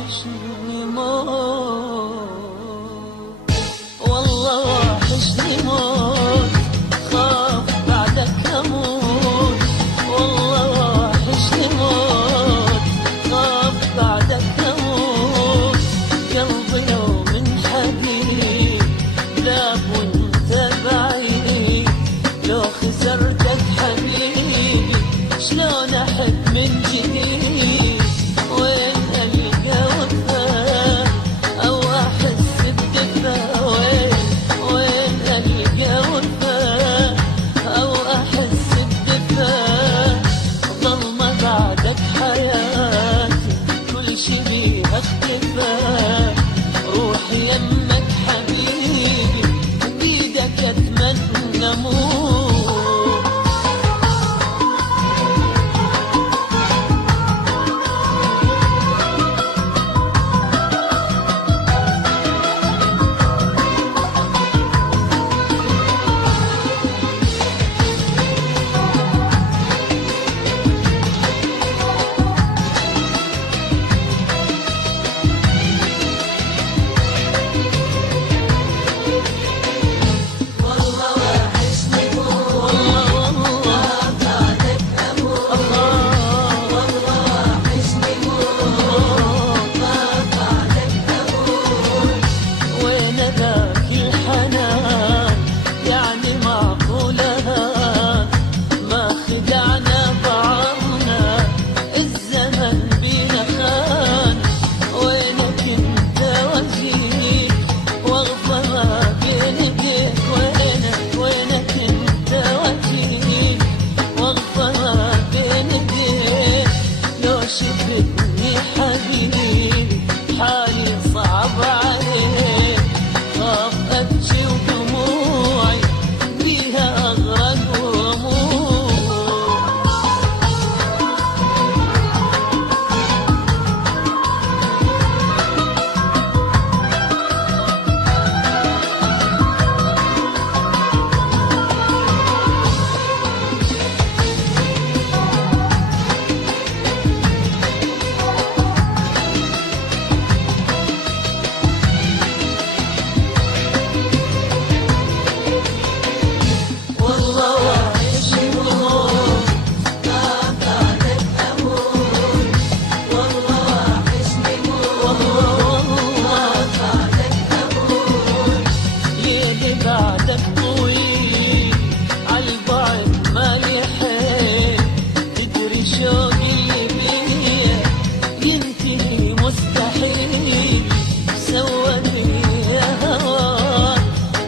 وحشني موت، والله وحشني موت، خاف بعدك أموت، والله وحشني موت، خاف بعدك أموت، قلبي لو من حبيب ذاب وانت بعيد، لو خسرتك حبيبي شلون أحب من جديد، وين ألقى وفاء أو أحس بدفاء، وين ألقى وفاء أو أحس بدفاء، ظلمة بعدك حياتي كل شي بيها اختفاء، روحي يمك حبيبي بيدك أتمنى أموت. شفتني حبيبي حالي صعب عليك، خاف أبكي ودموعي بيها أغرق وأموت. بعدك طويل عالبعد مالي حيل، تدري شوقي بيه ينتهي مستحيل، سواني يا هواك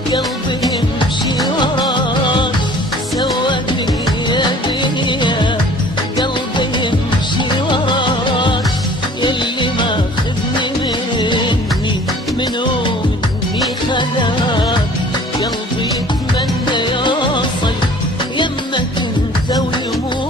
قلبي يمشي وراك، سواني يا دنيا قلبي يمشي وراك، يلي ماخذني مني منو مني خذاك، قلبي يتمنى يوصل يمك انت ويموت.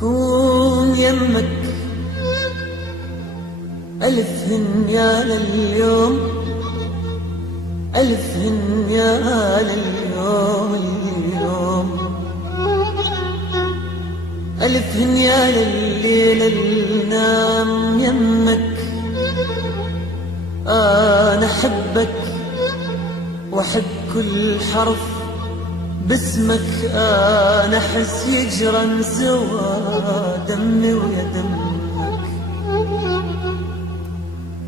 كون يمك ألف هنيا لليوم، ألف هنيا لليوم اليوم، ألف هنيا لليل النام يمك، أنا أحبك وأحب كل حرف باسمك، أنا أحس يجرن سوا دمي ويا دمك.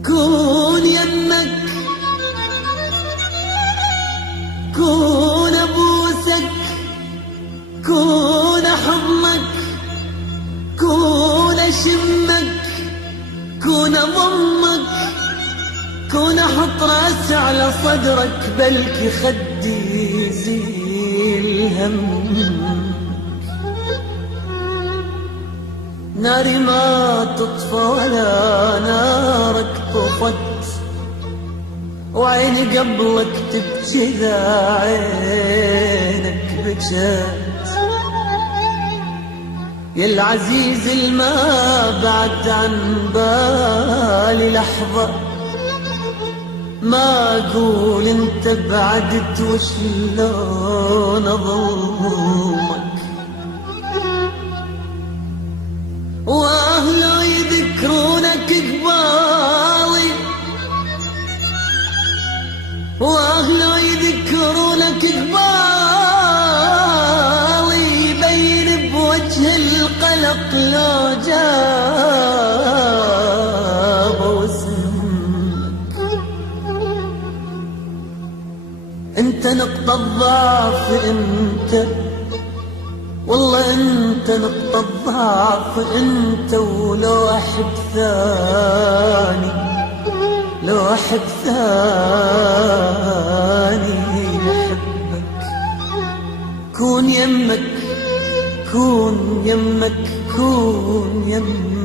كون يمك كون أبوسك، كون أحضنك، كون أشمك، كون أضمك، كون أحط راسي على صدرك بلكي خدي همك، ناري ما تطفى ولا نارك طفت، وعيني قبلك تبكي ذا عينك بكت. يا العزيز الما بعد عن بالي لحظة، ما اقول انت بعدت وشلون اظلمك، واهله يذكرونك قبالي، واهله يذكرونك قبالي، يبين بوجه القلق لو جابوا اسمك. انت نقطة الضعف انت، والله انت نقطة الضعف انت، ولو احب ثاني، لو احب ثاني يحبك، كون يمك، كون يمك، كون يمك.